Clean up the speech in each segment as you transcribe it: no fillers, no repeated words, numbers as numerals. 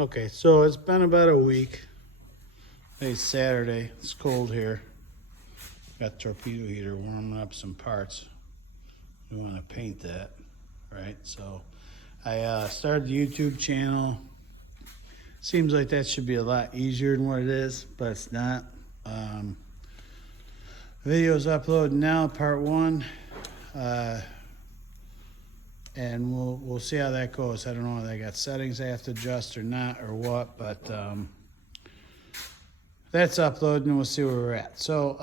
Okay, so it's been about a week. It's Saturday. It's cold here. Got torpedo heater warming up some parts. We want to paint that, right? So I started the YouTube channel. Seems like that should be a lot easier than what it is, but it's not. Videos uploaded now, part 1. And we'll see how that goes. I don't know if I got settings I have to adjust or not or what, but that's uploaded and we'll see where we're at. So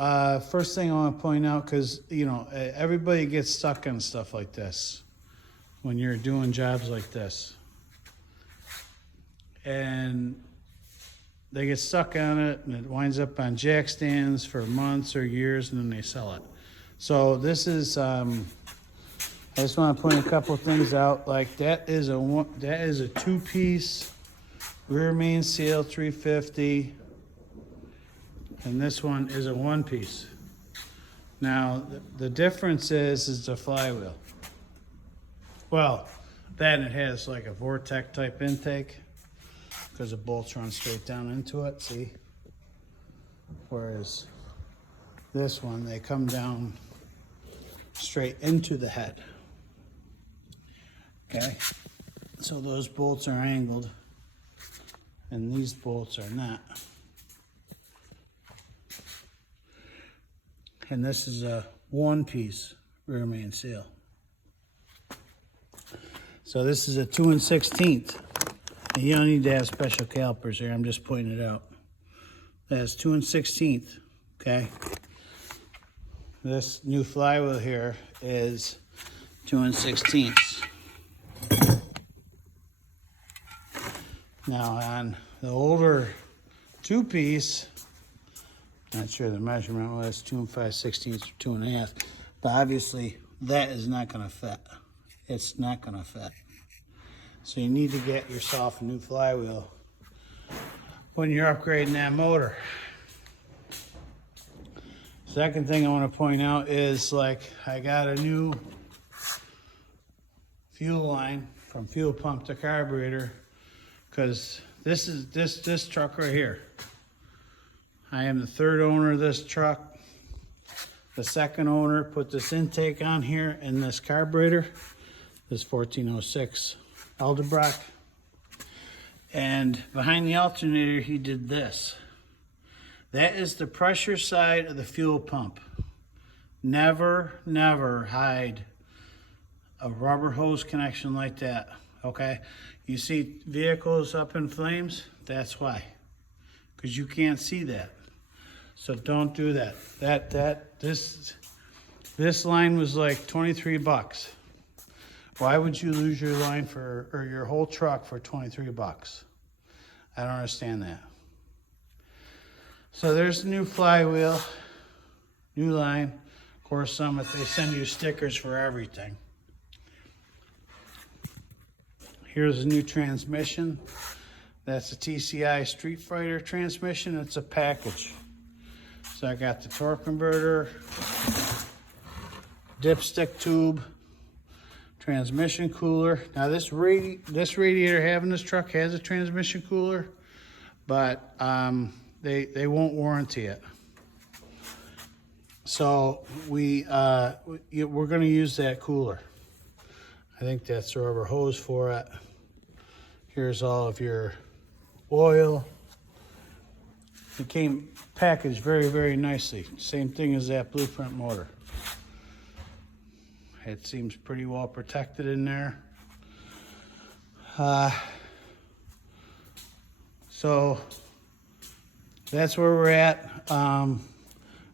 first thing I want to point out, because everybody gets stuck on stuff like this when you're doing jobs like this, and they get stuck on it and it winds up on jack stands for months or years, and then they sell it. So this is I just want to point a couple things out. Like that is a 2-piece rear main seal 350, and this one is a 1-piece. Now the difference is the flywheel. Well, that, and it has like a Vortex type intake because the bolts run straight down into it. See, whereas this one, they come down straight into the head. Okay, so those bolts are angled and these bolts are not. And this is a 1-piece rear main seal. So this is a 2 1/16. And you don't need to have special calipers here, I'm just pointing it out. That's 2 1/16, okay? This new flywheel here is 2 1/16. Now on the older 2-piece, not sure the measurement was 2 5/16 or 2 1/2, but obviously that is not going to fit. It's not going to fit. So you need to get yourself a new flywheel when you're upgrading that motor. Second thing I want to point out is, like, I got a new fuel line from fuel pump to carburetor, because this is this truck right here. I am the 3rd owner of this truck. The 2nd owner put this intake on here and this carburetor, this 1406 Eldebrock. And behind the alternator, he did this. That is the pressure side of the fuel pump. Never, never hide a rubber hose connection like that, okay? You see vehicles up in flames, that's why. Because you can't see that. So don't do that. This line was like 23 bucks. Why would you lose your line or your whole truck for 23 bucks? I don't understand that. So there's the new flywheel, new line. Of course, Summit, they send you stickers for everything. Here's a new transmission. That's a TCI Street Fighter transmission. It's a package. So I got the torque converter, dipstick tube, transmission cooler. Now this radiator I have in this truck has a transmission cooler, but they won't warranty it. So we're going to use that cooler. I think that's the rubber hose for it. Here's all of your oil. It came packaged very, very nicely. Same thing as that Blueprint motor. It seems pretty well protected in there. So that's where we're at. I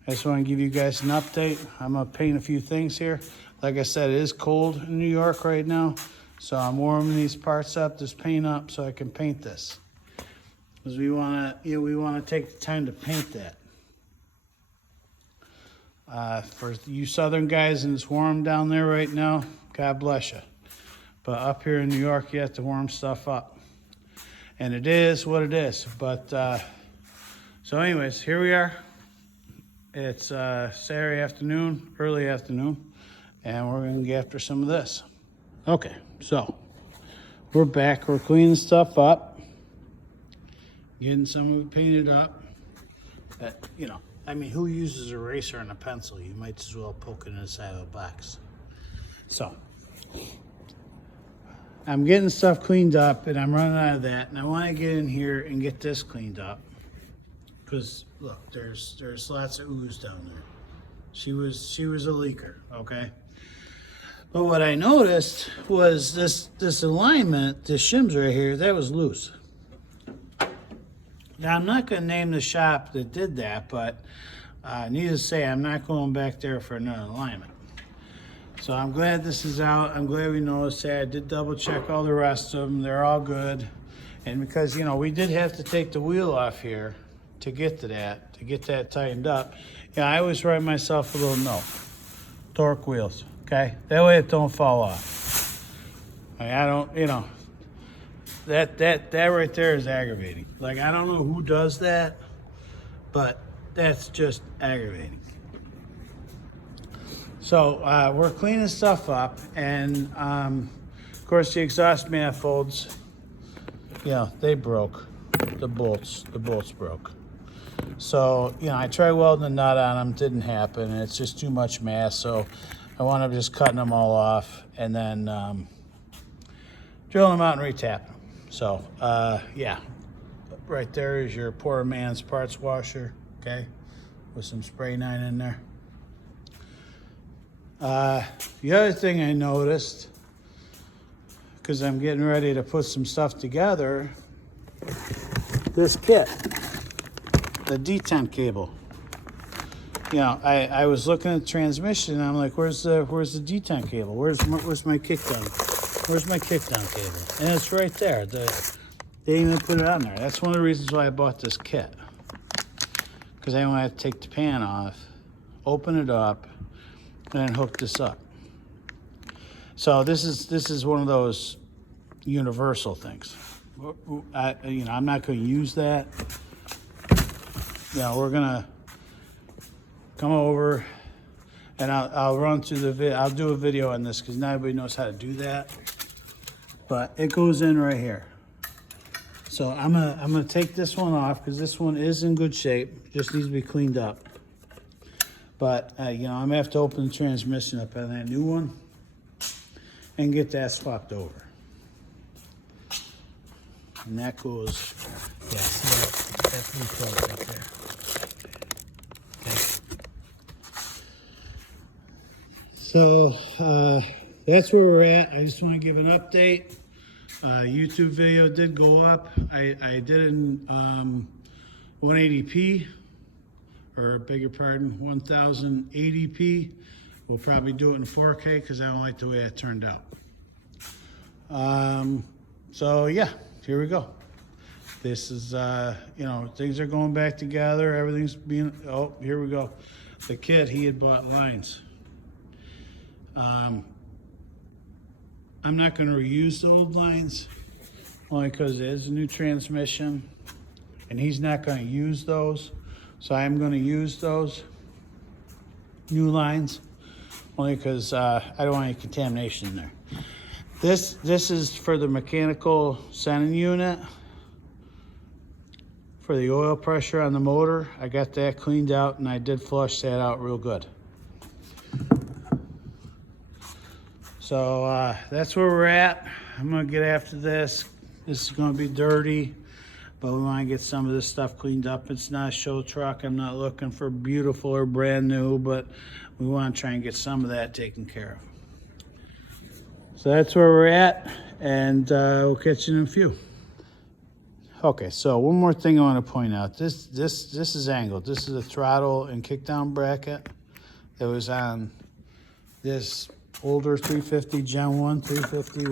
just want to give you guys an update. I'm going to paint a few things here. Like I said, it is cold in New York right now, so I'm warming these parts up, this paint up, so I can paint this. Because we want to take the time to paint that. For you southern guys, and it's warm down there right now, God bless you. But up here in New York, you have to warm stuff up. And it is what it is. But so anyways, here we are. It's Saturday afternoon, early afternoon, and we're going to get after some of this. Okay, so we're back. We're cleaning stuff up. getting some of it painted up. But, you know, I mean, who uses a eraser and a pencil? You might as well poke it in the side of the box. So, I'm getting stuff cleaned up, and I'm running out of that. And I want to get in here and get this cleaned up. Because, look, there's lots of ooze down there. She was a leaker, okay? But what I noticed was this alignment, this shims right here, that was loose. Now, I'm not going to name the shop that did that, but needless to say, I'm not going back there for another alignment. So I'm glad this is out. I'm glad we noticed that. I did double check all the rest of them. They're all good. And because, you know, we did have to take the wheel off here to get to that tightened up. Yeah, I always write myself a little note. Torque wheels, okay? That way it don't fall off. I don't, you know, that right there is aggravating. Like, I don't know who does that, but that's just aggravating. So we're cleaning stuff up, and of course the exhaust manifolds, you know, they broke. The bolts broke. So, you know, I tried welding a nut on them, didn't happen, and it's just too much mass. So I wound up just cutting them all off and then drilling them out and retapping them. So yeah, right there is your poor man's parts washer, okay, with some spray 9 in there. The other thing I noticed, because I'm getting ready to put some stuff together, this kit, the D10 cable. You know, I was looking at the transmission and I'm like, where's the D10 cable? Where's my kickdown? Where's my kickdown cable? And it's right there. They didn't even put it on there. That's one of the reasons why I bought this kit. Because I didn't want to take the pan off, open it up, and then hook this up. So this is one of those universal things. You know, I'm not going to use that. You know, we're gonna come over and I'll run through the video. I'll do a video on this because not everybody knows how to do that. But it goes in right here. So I'm gonna take this one off because this one is in good shape. Just needs to be cleaned up. But you know, I'm gonna have to open the transmission up on that new one and get that swapped over. And that goes, yeah, see that blue plug right there. So that's where we're at. I just want to give an update. YouTube video did go up. I did it in 180p, or beg your pardon, 1080p. We'll probably do it in 4K because I don't like the way it turned out. So yeah, here we go. This is, you know, things are going back together. Everything's being, oh, here we go. The kid, he had bought lines. I'm not going to reuse the old lines only because it is a new transmission and he's not going to use those. So I'm going to use those new lines only because I don't want any contamination in there. This is for the mechanical sending unit for the oil pressure on the motor. I got that cleaned out and I did flush that out real good. So that's where we're at. I'm gonna get after this. This is gonna be dirty, but we wanna get some of this stuff cleaned up. It's not a show truck. I'm not looking for beautiful or brand new, but we wanna try and get some of that taken care of. So that's where we're at, and we'll catch you in a few. Okay, so one more thing I wanna point out. This is angled. This is a throttle and kickdown bracket that was on this older 350 Gen 1 350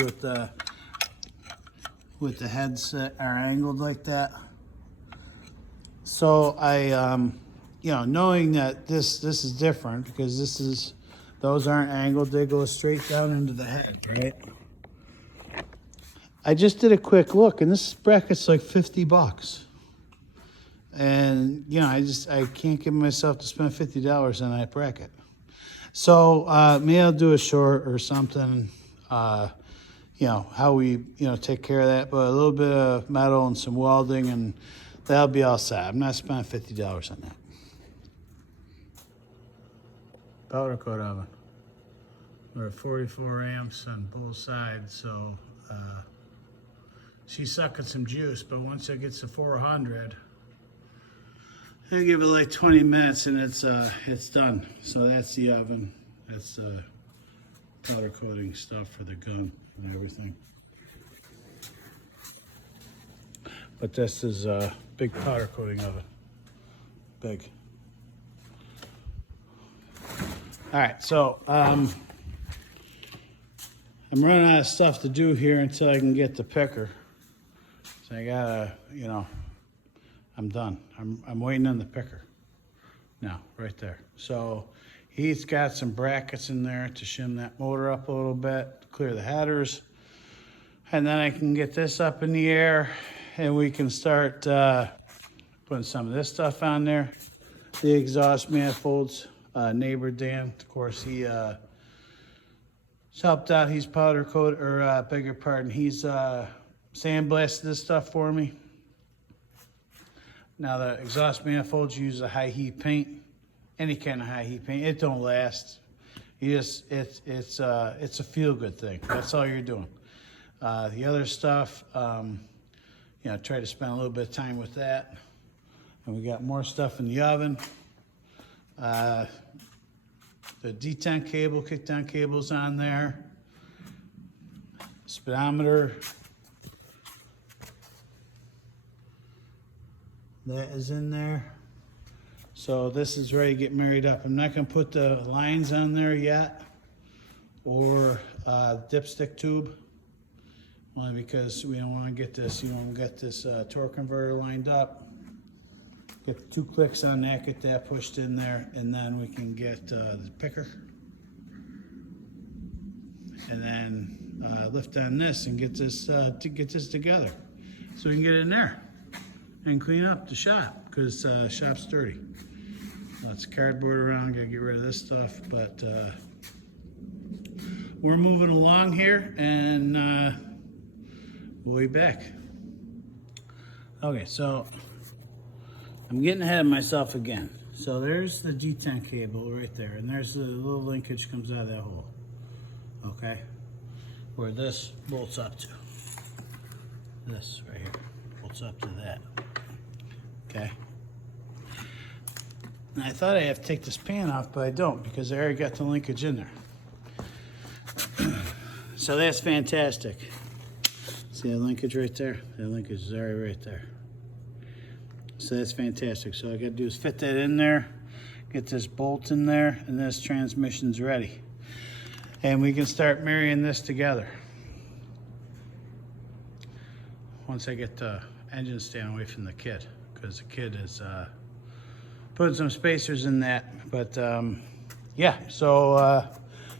with the heads that are angled like that. So I you know, knowing that this is different because those aren't angled, they go straight down into the head, right? I just did a quick look and this bracket's like $50. And you know, I can't give myself to spend $50 on that bracket. So maybe I'll do a short or something, you know, how we, you know, take care of that. But a little bit of metal and some welding, and That'll be all set. I'm not spending $50 on that. Powder coat oven. We're at 44 amps on both sides, so she's sucking some juice, but once it gets to 400, I give it like 20 minutes and it's done. So that's the oven. That's the powder coating stuff for the gun and everything. But this is a big powder coating oven. Big. All right, so I'm running out of stuff to do here until I can get the picker. So I gotta, you know, I'm done. I'm waiting on the picker now, right there. So he's got some brackets in there to shim that motor up a little bit, clear the headers, and then I can get this up in the air, and we can start putting some of this stuff on there. The exhaust manifolds. Neighbor Dan, of course, he's helped out. He's powder coat, or bigger pardon, he's sandblasted this stuff for me. Now the exhaust manifolds use a high heat paint, any kind of high heat paint. It don't last. You just it's a feel good thing. That's all you're doing. The other stuff, you know, try to spend a little bit of time with that. And we got more stuff in the oven. The D10 cable, kickdown cable's on there. Speedometer. That is in there. So this is ready to get married up. I'm not gonna put the lines on there yet, or dipstick tube, only because we don't wanna get this, you know, get this torque converter lined up. Get 2 clicks on that, get that pushed in there, and then we can get the picker. And then lift on this and get this together, so we can get it in there and clean up the shop, because shop's dirty. Lots of cardboard around. Gotta get rid of this stuff, but we're moving along here, and we'll be back. Okay, so I'm getting ahead of myself again. So there's the D10 cable right there, and there's the little linkage comes out of that hole. Okay, where this bolts up to. This right here bolts up to that. Okay. And I thought I have to take this pan off, but I don't, because I already got the linkage in there. So that's fantastic. See that linkage right there? That linkage is already right there. So that's fantastic. So all I gotta do is fit that in there, get this bolt in there, and this transmission's ready. And we can start marrying this together. Once I get the engine stand away from the kid, because the kid is putting some spacers in that. But yeah, so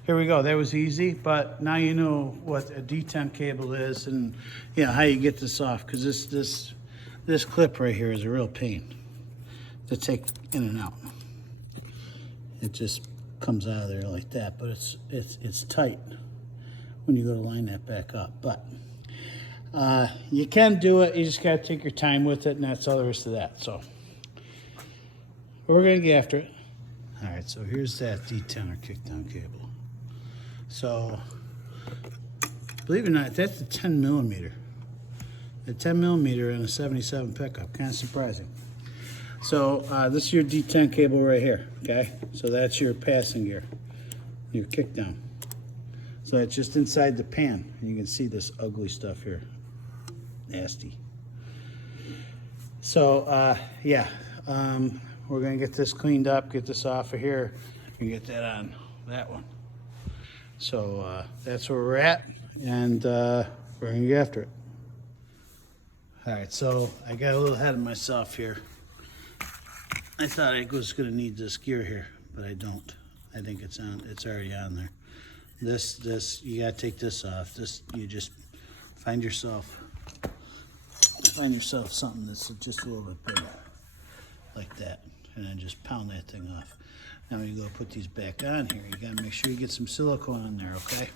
here we go. That was easy, but now you know what a D10 cable is, and you know how you get this off, because this clip right here is a real pain to take in and out. It just comes out of there like that, but it's tight when you go to line that back up. But you can do it. You just got to take your time with it, and that's all there is to that. So we're gonna get after it. All right. So here's that D10 or kickdown cable. So believe it or not, that's a 10 millimeter. A 10 millimeter in a 77 pickup, kind of surprising. So this is your D10 cable right here, okay? So that's your passing gear, your kick down. So it's just inside the pan, and you can see this ugly stuff here, nasty. So yeah, we're gonna get this cleaned up, get this off of here, and get that on that one. So that's where we're at, and we're gonna get after it. All right, so I got a little ahead of myself here. I thought I was gonna need this gear here, but I don't. I think it's already on there. This, you gotta take this off. This, you just find yourself something that's just a little bit bigger, like that, and then just pound that thing off. Now when you go put these back on here, you gotta make sure you get some silicone on there, okay?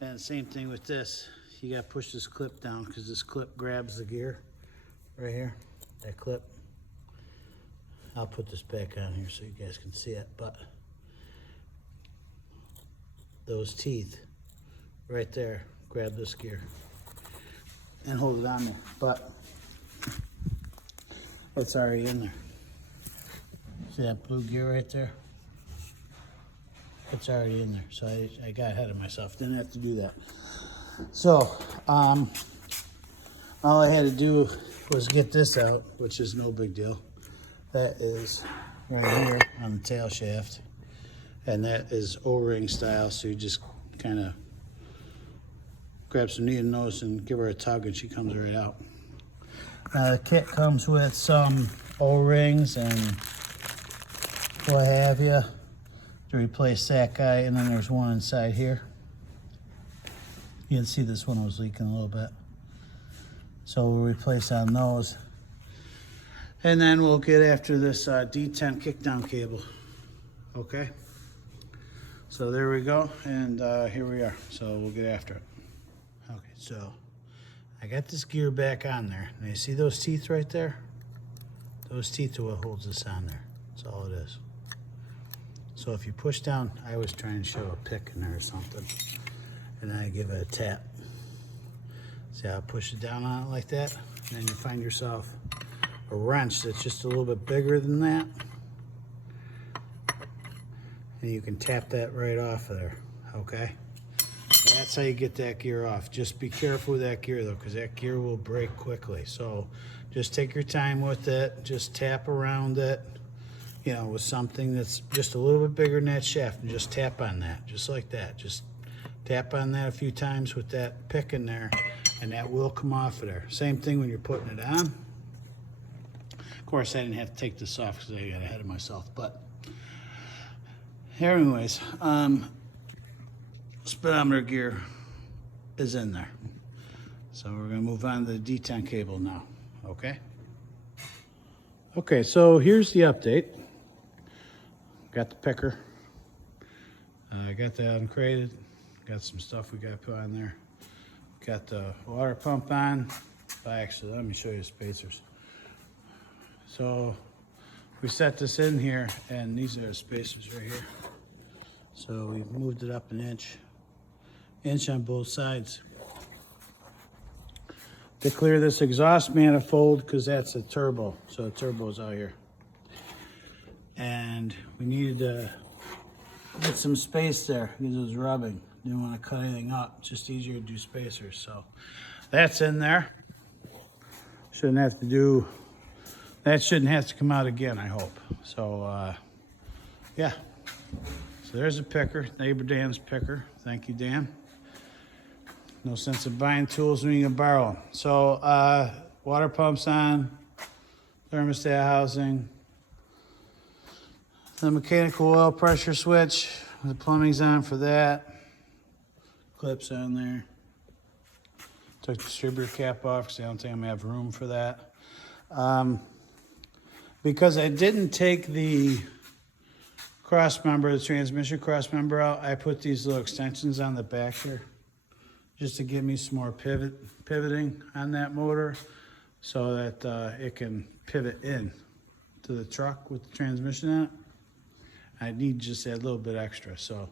And the same thing with this. You gotta push this clip down, because this clip grabs the gear, right here, that clip. I'll put this back on here so you guys can see it, but those teeth right there, grab this gear and hold it on there, but it's already in there. See that blue gear right there? It's already in there, so I got ahead of myself. Didn't have to do that. So, all I had to do was get this out, which is no big deal. That is right here on the tail shaft, and that is O-ring style, so you just kind of grab some needle nose and give her a tug and she comes right out. The kit comes with some O-rings and what have you to replace that guy, and then there's one inside here. You can see this one was leaking a little bit, so we'll replace on those, and then we'll get after this D10 kickdown cable. Okay, so there we go, and here we are. So we'll get after it. Okay, so I got this gear back on there. Now you see those teeth right there? Those teeth are what holds this on there. That's all it is. So if you push down, I was trying to show a pick in there or something, and then I give it a tap. See how I push it down on it like that? And then you find yourself a wrench that's just a little bit bigger than that. And you can tap that right off of there, okay? That's how you get that gear off. Just be careful with that gear though, because that gear will break quickly. So just take your time with it. Just tap around it, you know, with something that's just a little bit bigger than that shaft, and just tap on that, just like that. Just tap on that a few times with that pick in there, and that will come off of there. Same thing when you're putting it on. Of course, I didn't have to take this off because I got ahead of myself, but anyways, speedometer gear is in there. So we're gonna move on to the D10 cable now, okay? Okay, so here's the update. Got the picker. I got that uncrated. Got some stuff we got to put on there. Got the water pump on. Actually, let me show you the spacers. So we set this in here, and these are the spacers right here. So we moved it up an inch on both sides. To clear this exhaust manifold, because that's a turbo. So the turbo's out here. And we needed to get some space there because it was rubbing. Didn't want to cut anything up. Just easier to do spacers. So that's in there. Shouldn't have to do, that shouldn't have to come out again, I hope. So yeah. So there's a picker, neighbor Dan's picker. Thank you, Dan. No sense of buying tools when you can borrow them. So water pumps on, thermostat housing, the mechanical oil pressure switch, the plumbing's on for that. Clips on there. Took the distributor cap off because I don't think I'm gonna have room for that. Because I didn't take the cross member, the transmission cross member out, I put these little extensions on the back here just to give me some more pivoting on that motor so that it can pivot in to the truck with the transmission on it. I need just that little bit extra. So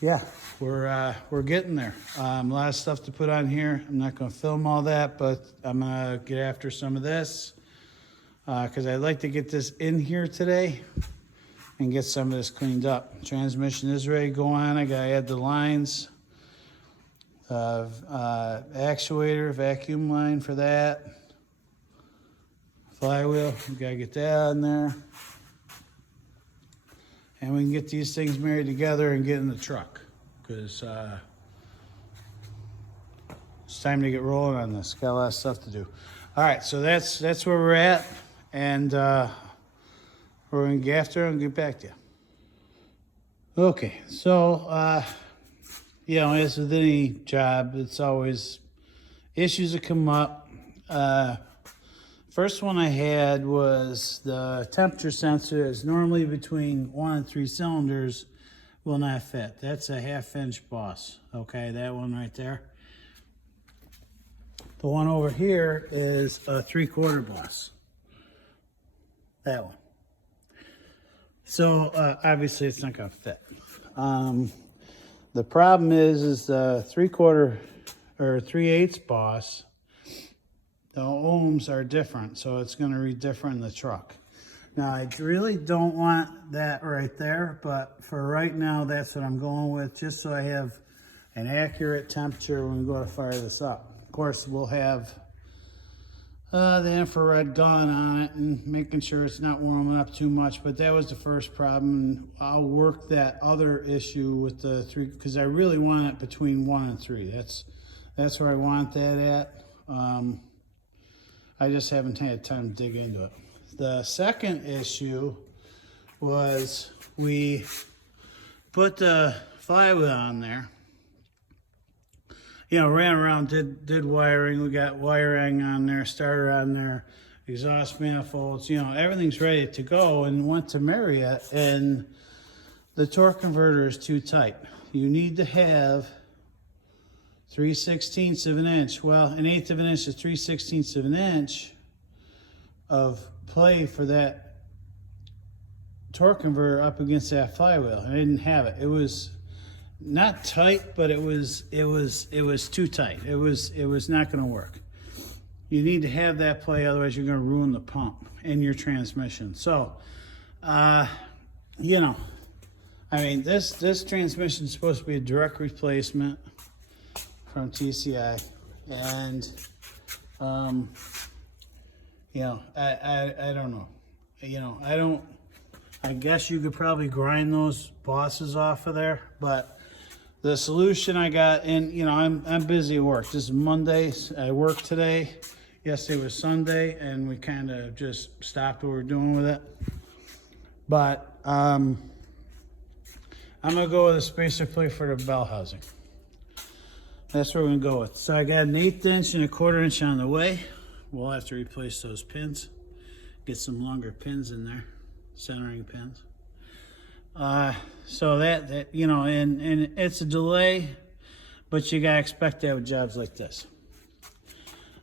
yeah, we're getting there. A lot of stuff to put on here. I'm not going to film all that, but I'm going to get after some of this because I'd like to get this in here today and get some of this cleaned up. Transmission is ready to go on. I got to add the lines. Actuator, vacuum line for that. Flywheel, we got to get that on there. And we can get these things married together and get in the truck because it's time to get rolling on this. Got a lot of stuff to do. All right, so that's where we're at, and we're going to get after it and get back to you. Okay, so you know, as with any job, it's always issues that come up. First one I had was the temperature sensor is normally between 1 and 3 cylinders will not fit. That's a 1/2 inch boss. Okay, that one right there. The one over here is a 3/4 boss. That one. So obviously it's not gonna fit. The problem is the 3/4 or 3/8 boss, the ohms are different, so it's gonna read different in the truck. Now I really don't want that right there, but for right now that's what I'm going with, just so I have an accurate temperature when we go to fire this up. Of course, we'll have the infrared gun on it and making sure it's not warming up too much, but that was the first problem. And I'll work that other issue with the 3, because I really want it between 1 and 3. That's where I want that at. I just haven't had time to dig into it. The second issue was we put the flywheel on there. You know, ran around, did wiring. We got wiring on there, starter on there, exhaust manifolds. You know, everything's ready to go. And went to marry it, and the torque converter is too tight. You need to have 3/16 of an inch. Well, 1/8 of an inch is 3/16 of an inch of play for that torque converter up against that flywheel. I didn't have it. It was not tight, but it was too tight. It was not going to work. You need to have that play, otherwise you're going to ruin the pump and your transmission. So, you know, I mean, this transmission is supposed to be a direct replacement from TCI, and you know, I don't know. You know, I guess you could probably grind those bosses off of there, but the solution I got, and you know, I'm busy at work. This is Monday. I worked today. Yesterday was Sunday, and we kind of just stopped what we were doing with it. But I'm gonna go with a spacer plate for the bell housing. That's what we're gonna go with. So I got an 1/8 inch and a 1/4 inch on the way. We'll have to replace those pins. Get some longer pins in there, centering pins. So that you know, and it's a delay, but you gotta expect that with jobs like this.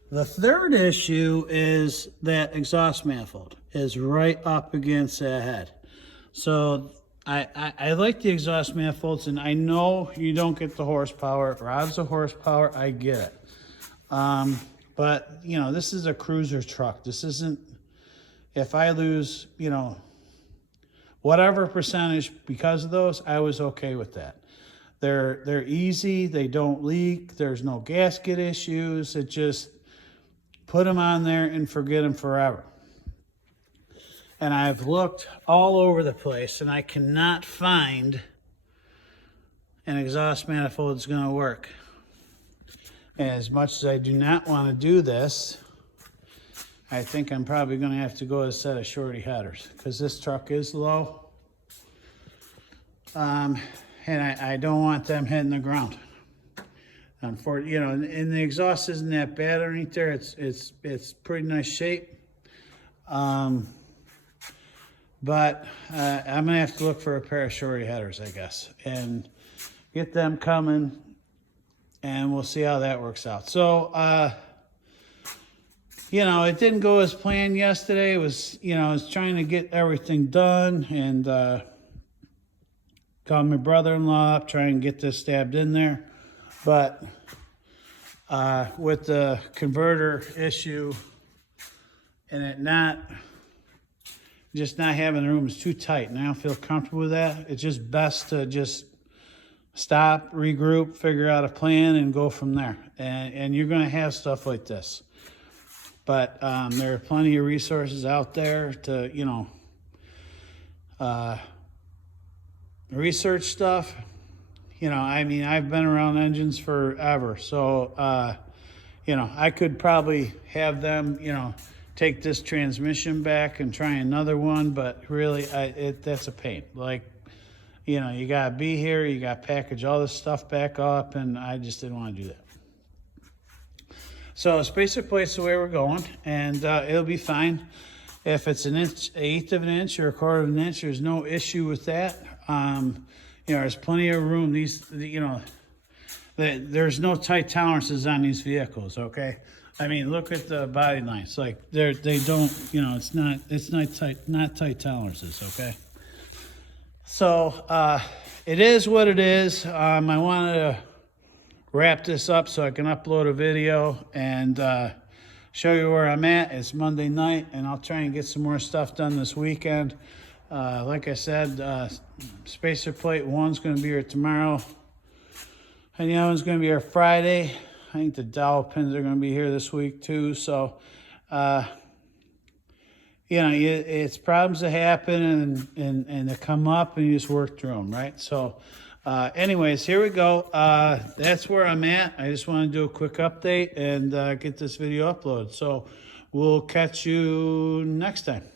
The third issue is that exhaust manifold is right up against the head. So I like the exhaust manifolds, and I know you don't get the horsepower. It robs the horsepower, I get it. But you know, this is a cruiser truck. This isn't, if I lose, you know, whatever percentage because of those, I was okay with that. They're easy, they don't leak, there's no gasket issues. It just put them on there and forget them forever. And I've looked all over the place, and I cannot find an exhaust manifold that's going to work. And as much as I do not want to do this, I think I'm probably going to have to go with a set of shorty headers, because this truck is low. And I don't want them hitting the ground. Unfortunately, you know, and the exhaust isn't that bad underneath there. It's pretty nice shape. But I'm gonna have to look for a pair of shorty headers, I guess, and get them coming, and we'll see how that works out. So, you know, it didn't go as planned yesterday. It was, you know, I was trying to get everything done, and called my brother-in-law up, trying to get this stabbed in there. But with the converter issue and it not having the room, is too tight, and I don't feel comfortable with that. It's just best to just stop, regroup, figure out a plan, and go from there. And you're going to have stuff like this. But there are plenty of resources out there to, you know, research stuff. You know, I mean, I've been around engines forever. So, you know, I could probably have them, you know, take this transmission back and try another one. But really, that's a pain. Like, you know, you got to be here. You got to package all this stuff back up. And I just didn't want to do that. So spacer plate's the way we're going, and it'll be fine. If it's an inch, 1/8 of an inch or 1/4 of an inch, there's no issue with that. You know, there's plenty of room. These, you know, there's no tight tolerances on these vehicles, okay? I mean, look at the body lines. Like they don't, you know, it's not tight tolerances. Okay. So it is what it is. I wanted to wrap this up so I can upload a video and show you where I'm at. It's Monday night, and I'll try and get some more stuff done this weekend. Like I said, spacer plate 1's going to be here tomorrow, and the other one's going to be here Friday. I think the dowel pins are going to be here this week too. So, you know, it's problems that happen and they come up, and you just work through them, right? So, anyways, here we go. That's where I'm at. I just want to do a quick update and get this video uploaded. So we'll catch you next time.